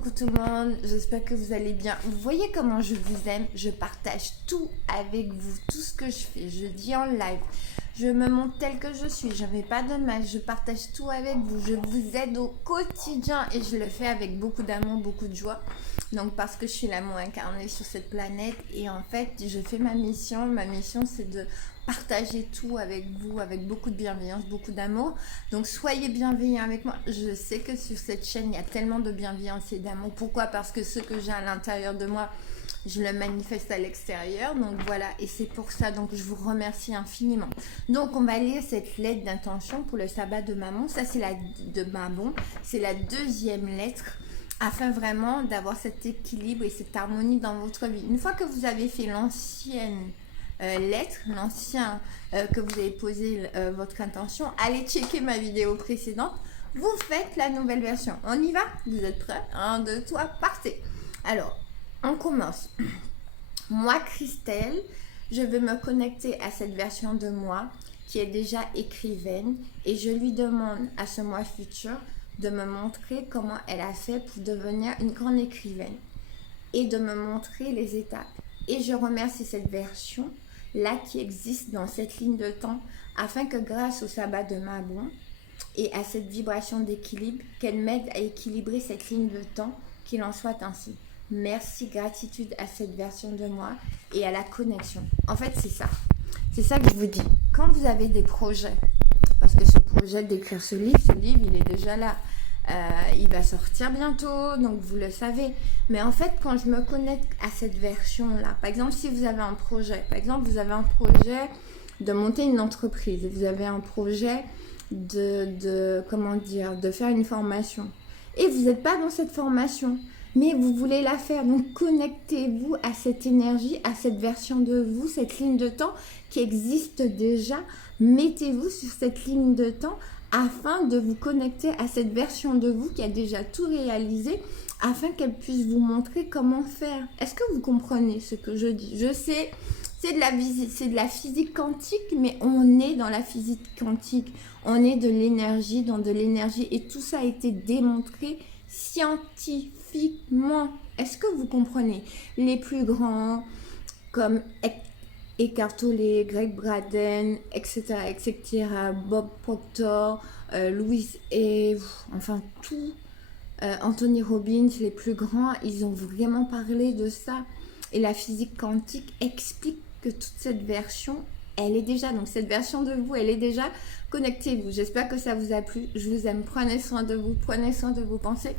coucou tout le monde, j'espère que vous allez bien. Vous voyez comment je vous aime, je partage tout avec vous, tout ce que je fais, je dis en live, je me montre tel que je suis, je ne mets pas de masque, je partage tout avec vous, je vous aide au quotidien et je le fais avec beaucoup d'amour, beaucoup de joie. Donc parce que je suis l'amour incarné sur cette planète et en fait je fais ma mission c'est de partager tout avec vous, avec beaucoup de bienveillance, beaucoup d'amour. Donc soyez bienveillants avec moi. Je sais que sur cette chaîne il y a tellement de bienveillance et d'amour. Pourquoi? Parce que ce que j'ai à l'intérieur de moi, je le manifeste à l'extérieur. Donc voilà, et c'est pour ça, donc je vous remercie infiniment. Donc on va lire cette lettre d'intention pour le sabbat de maman. Ça c'est la de maman, c'est la deuxième lettre, afin vraiment d'avoir cet équilibre et cette harmonie dans votre vie. Une fois que vous avez fait l'ancienne lettre, l'ancien que vous avez posé votre intention, allez checker ma vidéo précédente. Vous faites la nouvelle version. On y va? Vous êtes prêts? 1, 2, 3, partez. Alors, on commence. Moi, Christelle, je veux me connecter à cette version de moi qui est déjà écrivaine et je lui demande à ce moi futur de me montrer comment elle a fait pour devenir une grande écrivaine et de me montrer les étapes. Et je remercie cette version là qui existe dans cette ligne de temps afin que grâce au sabbat de Mabon et à cette vibration d'équilibre, qu'elle m'aide à équilibrer cette ligne de temps, qu'il en soit ainsi. Merci, gratitude à cette version de moi et à la connexion. En fait, c'est ça. C'est ça que je vous dis. Quand vous avez des projets, parce que ce projet d'écrire ce livre, il est déjà là. Il va sortir bientôt, donc vous le savez. Mais en fait, quand je me connecte à cette version-là, par exemple, si vous avez un projet, de monter une entreprise, vous avez un projet de faire une formation, et vous n'êtes pas dans cette formation, mais vous voulez la faire, donc connectez-vous à cette énergie, à cette version de vous, cette ligne de temps qui existe déjà. Mettez-vous sur cette ligne de temps afin de vous connecter à cette version de vous qui a déjà tout réalisé, afin qu'elle puisse vous montrer comment faire. Est-ce que vous comprenez ce que je dis? Je sais, c'est de la physique quantique, mais on est dans la physique quantique. On est de l'énergie, dans de l'énergie, et tout ça a été démontré scientifiquement. Est-ce que vous comprenez? Les plus grands, comme Eckhart Tolle, Greg Braden, etc., Bob Proctor, Louise et enfin tout, Anthony Robbins, les plus grands, ils ont vraiment parlé de ça. Et la physique quantique explique que toute cette version, elle est déjà, donc cette version de vous, elle est déjà. Connectez-vous. J'espère que ça vous a plu. Je vous aime. Prenez soin de vous, prenez soin de vos pensées.